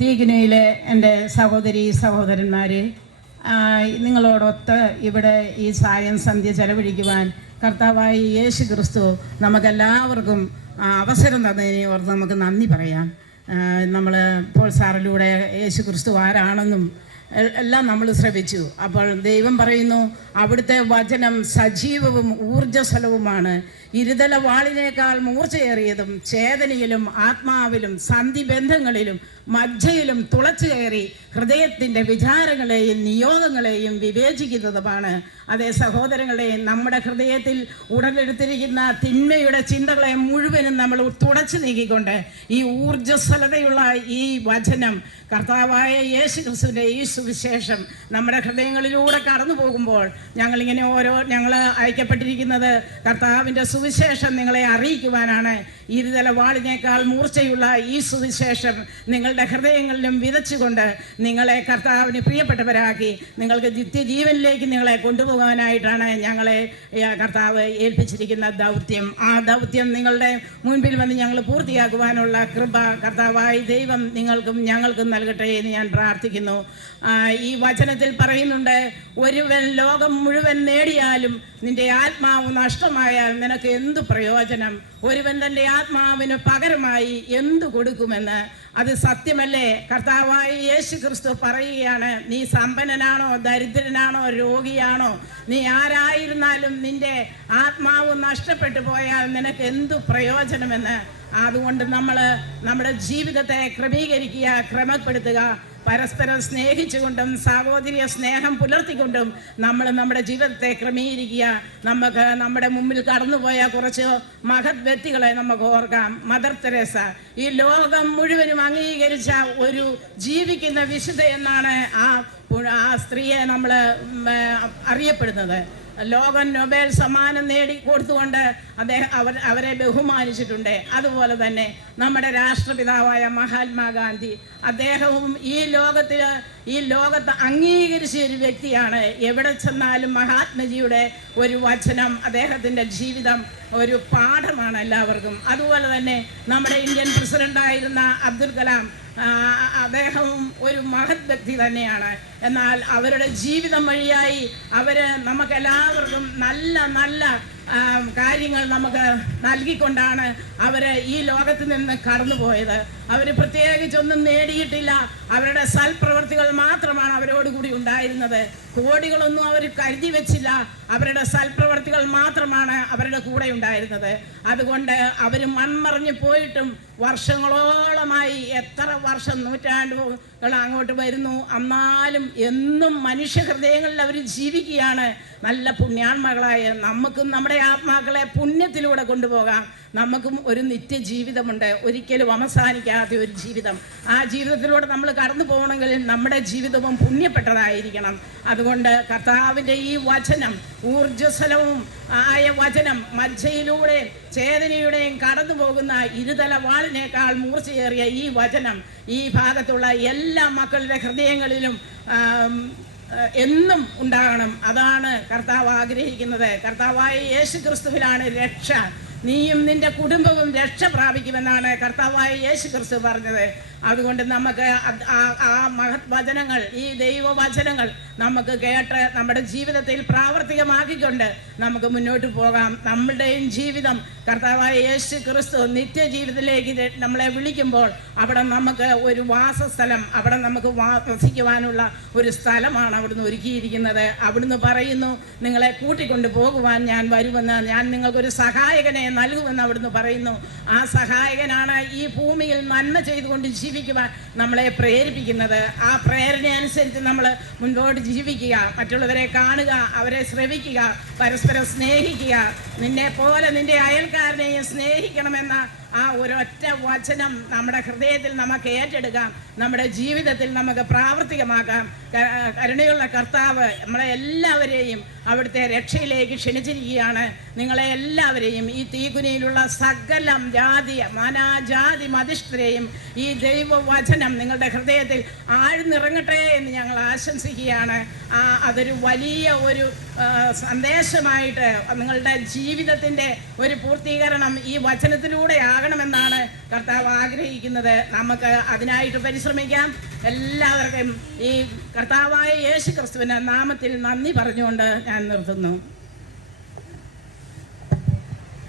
തീഗിനയിലെ എൻ്റെ സഹോദരി സഹോദരന്മാരെ, നിങ്ങളോടൊത്ത് ഇവിടെ ഈ സായം സന്ധ്യ ചെലവഴിക്കുവാൻ കർത്താവായ യേശു ക്രിസ്തു നമുക്കെല്ലാവർക്കും അവസരം തന്നതിനെ ഓർത്ത് നമുക്ക് നന്ദി പറയാം. നമ്മൾ പോൾ സാറിലൂടെ യേശു ക്രിസ്തു ആരാണെന്നും എല്ലാം നമ്മൾ ശ്രമിച്ചു. അപ്പോൾ ദൈവം പറയുന്നു, അവിടുത്തെ വചനം സജീവവും ഊർജ്ജസ്വലവുമാണ്, ഇരുതല വാളിനേക്കാൾ മൂർച്ചയേറിയതും ചേതനയിലും ആത്മാവിലും സന്ധിബന്ധങ്ങളിലും മജ്ജയിലും തുളച്ചു കയറി ഹൃദയത്തിൻ്റെ വിചാരങ്ങളെയും നിയോഗങ്ങളെയും വിവേചിക്കുന്നതുമാണ്. അതേ സഹോദരങ്ങളെ, നമ്മുടെ ഹൃദയത്തിൽ ഉടലെടുത്തിരിക്കുന്ന തിന്മയുടെ ചിന്തകളെ മുഴുവനും നമ്മൾ തുടച്ചു നീക്കിക്കൊണ്ട് ഈ ഊർജ്ജസ്വലതയുള്ള ഈ വചനം, കർത്താവായ യേശു ക്രിസ്തുവിൻ്റെ ഈ സുവിശേഷം നമ്മുടെ ഹൃദയങ്ങളിലൂടെ കടന്നു പോകുമ്പോൾ ഞങ്ങൾ അയക്കപ്പെട്ടിരിക്കുന്നത് കർത്താവിൻ്റെ സുവിശേഷം നിങ്ങളെ അറിയിക്കുവാനാണ്. ഇരുതല വാളിനേക്കാൾ മൂർച്ചയുള്ള ഈ സുവിശേഷം നിങ്ങളുടെ ഹൃദയങ്ങളിലും വിതച്ചുകൊണ്ട് നിങ്ങളെ കർത്താവിന് പ്രിയപ്പെട്ടവരാക്കി നിങ്ങൾക്ക് നിത്യജീവനിലേക്ക് നിങ്ങളെ കൊണ്ടുപോകാനായിട്ടാണ് ഞങ്ങളെ കർത്താവ് ഏൽപ്പിച്ചിരിക്കുന്ന ദൗത്യം. ആ ദൗത്യം നിങ്ങളുടെ മുൻപിൽ വന്ന് ഞങ്ങൾ പൂർത്തിയാക്കുവാനുള്ള കൃപ കർത്താവായ ദൈവം നിങ്ങൾക്കും ഞങ്ങൾക്കും നൽകട്ടെ എന്ന് ഞാൻ പ്രാർത്ഥിക്കുന്നു. ഈ വചനത്തിൽ പറയുന്നുണ്ട്, ഒരുവൻ ലോകം മുഴുവൻ നേടിയാലും നിന്റെ ആത്മാവ് നഷ്ടമായാൽ നിനക്ക് എന്തു പ്രയോജനം? ഒരുവൻ തൻ്റെ ആത്മാവിന് പകരമായി എന്തു കൊടുക്കുമെന്ന്. അത് സത്യമല്ലേ? കർത്താവായ യേശു ക്രിസ്തു പറയുകയാണ്, നീ സമ്പന്നനാണോ, ദരിദ്രനാണോ, രോഗിയാണോ, നീ ആരായിരുന്നാലും നിന്റെ ആത്മാവ് നഷ്ടപ്പെട്ടു പോയാൽ നിനക്ക് എന്തു പ്രയോജനമെന്ന്. അതുകൊണ്ട് നമ്മൾ നമ്മുടെ ജീവിതത്തെ ക്രമീകരിക്കുക, ക്രമപ്പെടുത്തുക. പരസ്പരം സ്നേഹിച്ചുകൊണ്ടും സഹോദര്യ സ്നേഹം പുലർത്തിക്കൊണ്ടും നമ്മൾ നമ്മുടെ ജീവിതത്തെ ക്രമീകരിക്കുക. നമുക്ക് നമ്മുടെ മുമ്പിൽ കടന്നുപോയ കുറച്ച് മഹത് വ്യക്തികളെ നമുക്ക് ഓർക്കാം. മദർ തെരേസ ഈ ലോകം മുഴുവനും അംഗീകരിച്ച ഒരു ജീവിക്കുന്ന വിശുദ്ധ എന്നാണ് ആ സ്ത്രീയെ നമ്മൾ അറിയപ്പെടുന്നത്. ലോകം നൊബേൽ സമ്മാനം നേടിക്കൊടുത്തുകൊണ്ട് അവരെ ബഹുമാനിച്ചിട്ടുണ്ട്. അതുപോലെ തന്നെ നമ്മുടെ രാഷ്ട്രപിതാവായ മഹാത്മാഗാന്ധി, അദ്ദേഹവും ഈ ലോകത്ത് അംഗീകരിച്ച ഒരു വ്യക്തിയാണ്. എവിടെ ചെന്നാലും മഹാത്മജിയുടെ ഒരു വചനം, അദ്ദേഹത്തിൻ്റെ ജീവിതം ഒരു പാഠമാണ് എല്ലാവർക്കും. അതുപോലെ തന്നെ നമ്മുടെ ഇന്ത്യൻ പ്രസിഡൻ്റായിരുന്ന അബ്ദുൽ കലാം, അദ്ദേഹവും ഒരു മഹത് വ്യക്തി തന്നെയാണ്. എന്നാൽ അവരുടെ ജീവിതം വഴിയായി നമുക്കെല്ലാവർക്കും നല്ല നല്ല കാര്യങ്ങൾ നമുക്ക് നൽകിക്കൊണ്ടാണ് അവർ ഈ ലോകത്ത് നിന്ന് കടന്നുപോയത്. അവർ പ്രത്യേകിച്ചൊന്നും നേടിയിട്ടില്ല. അവരുടെ സൽപ്രവർത്തികൾ മാത്രമാണ് അവരോടുകൂടി ഉണ്ടായിരുന്നത്. കോടികളൊന്നും അവർ കരുതി വെച്ചില്ല. അവരുടെ സൽപ്രവർത്തികൾ മാത്രമാണ് അവരുടെ കൂടെ ഉണ്ടായിരുന്നത്. അതുകൊണ്ട് അവർ മൺമറഞ്ഞു പോയിട്ടും വർഷങ്ങളോളമായി, എത്ര വർഷം, നൂറ്റാണ്ടുകൾ അങ്ങോട്ട് വരുന്നു, എന്നാലും എന്നും മനുഷ്യ ഹൃദയങ്ങളിൽ അവർ ജീവിക്കുകയാണ്. നല്ല പുണ്യാത്മാക്കളായ നമുക്കും നമ്മുടെ ആത്മാക്കളെ പുണ്യത്തിലൂടെ കൊണ്ടുപോകാം. നമുക്കും ഒരു നിത്യജീവിതമുണ്ട്, ഒരിക്കലും അവസാനിക്കാത്ത ഒരു ജീവിതം. ആ ജീവിതത്തിലൂടെ നമ്മൾ കടന്നു പോകണമെങ്കിൽ നമ്മുടെ ജീവിതവും പുണ്യപ്പെട്ടതായിരിക്കണം. അതുകൊണ്ട് കർത്താവിൻ്റെ ഈ വചനം, ഊർജ്ജസ്വലവും ആയ വചനം, മജ്ജയിലൂടെ ചേതനയുടെയും കടന്നു പോകുന്ന ഇരുതല വാളിനേക്കാൾ മൂർച്ചയേറിയ ഈ വചനം ഈ ഭാഗത്തുള്ള എല്ലാ മക്കളുടെ ഹൃദയങ്ങളിലും എന്നും ഉണ്ടാകണം. അതാണ് കർത്താവ് ആഗ്രഹിക്കുന്നത്. കർത്താവായ യേശു ക്രിസ്തുവിലാണ് രക്ഷ. നീയും നിന്റെ കുടുംബവും രക്ഷ പ്രാപിക്കുമെന്നാണ് കർത്താവായ യേശു ക്രിസ്തു പറഞ്ഞത്. അതുകൊണ്ട് നമുക്ക് ആ മഹത് വചനങ്ങൾ, ഈ ദൈവവചനങ്ങൾ നമുക്ക് കേട്ട് നമ്മുടെ ജീവിതത്തിൽ പ്രാവർത്തികമാക്കിക്കൊണ്ട് നമുക്ക് മുന്നോട്ട് പോകാം. നമ്മളുടെയും ജീവിതം കർത്താവായ യേശു ക്രിസ്തു നിത്യജീവിതത്തിലേക്ക് നമ്മളെ വിളിക്കുമ്പോൾ അവിടെ നമുക്ക് ഒരു വാസസ്ഥലം, അവിടെ നമുക്ക് വസിക്കുവാനുള്ള ഒരു സ്ഥലമാണ് അവിടുന്ന് ഒരുക്കിയിരിക്കുന്നത്. അവിടുന്ന് പറയുന്നു, നിങ്ങളെ കൂട്ടിക്കൊണ്ട് പോകുവാൻ ഞാൻ വരുമെന്ന്, ഞാൻ നിങ്ങൾക്കൊരു സഹായകനെ നൽകുമെന്ന് അവിടുന്ന് പറയുന്നു. ആ സഹായകനാണ് ഈ ഭൂമിയിൽ നന്മ ചെയ്തുകൊണ്ട് ജീവിക്കുവാൻ നമ്മളെ പ്രേരിപ്പിക്കുന്നത്. ആ പ്രേരണ അനുസരിച്ച് നമ്മൾ മുൻപോട്ട് ജീവിക്കുക, മറ്റുള്ളവരെ കാണുക, അവരെ ശ്രവിക്കുക, പരസ്പരം സ്നേഹിക്കുക. നിന്നെ പോലെ നിന്റെ അയൽക്കാരനെയും സ്നേഹിക്കണമെന്ന ആ ഒരൊറ്റ വചനം നമ്മുടെ ഹൃദയത്തിൽ നമുക്ക് ഏറ്റെടുക്കാം, നമ്മുടെ ജീവിതത്തിൽ നമുക്ക് പ്രാവർത്തികമാക്കാം. കരുണയുള്ള കർത്താവ് നമ്മളെ എല്ലാവരെയും അവിടുത്തെ രക്ഷയിലേക്ക് ക്ഷണിച്ചിരിക്കുകയാണ്. നിങ്ങളെ എല്ലാവരെയും, ഈ തീകുനിയിലുള്ള സകലം നാനാജാതി മതിഷ്ഠരെയും ഈ ദൈവവചനം നിങ്ങളുടെ ഹൃദയത്തിൽ ആഴ്ന്നിറങ്ങട്ടെ എന്ന് ഞങ്ങൾ ആശംസിക്കുകയാണ്. അതൊരു വലിയ ഒരു സന്ദേശമായിട്ട് നിങ്ങളുടെ ജീവിതത്തിൻ്റെ ഒരു പൂർത്തീകരണം ഈ വചനത്തിലൂടെ ആകണമെന്നാണ് കർത്താവ് ആഗ്രഹിക്കുന്നത്. നമുക്ക് അതിനായിട്ട് പരിശ്രമിക്കാം. എല്ലാവർക്കും ഈ കർത്താവായ യേശു ക്രിസ്തുവിൻ്റെ നാമത്തിൽ നന്ദി പറഞ്ഞുകൊണ്ട് ഞാൻ നിർത്തുന്നു.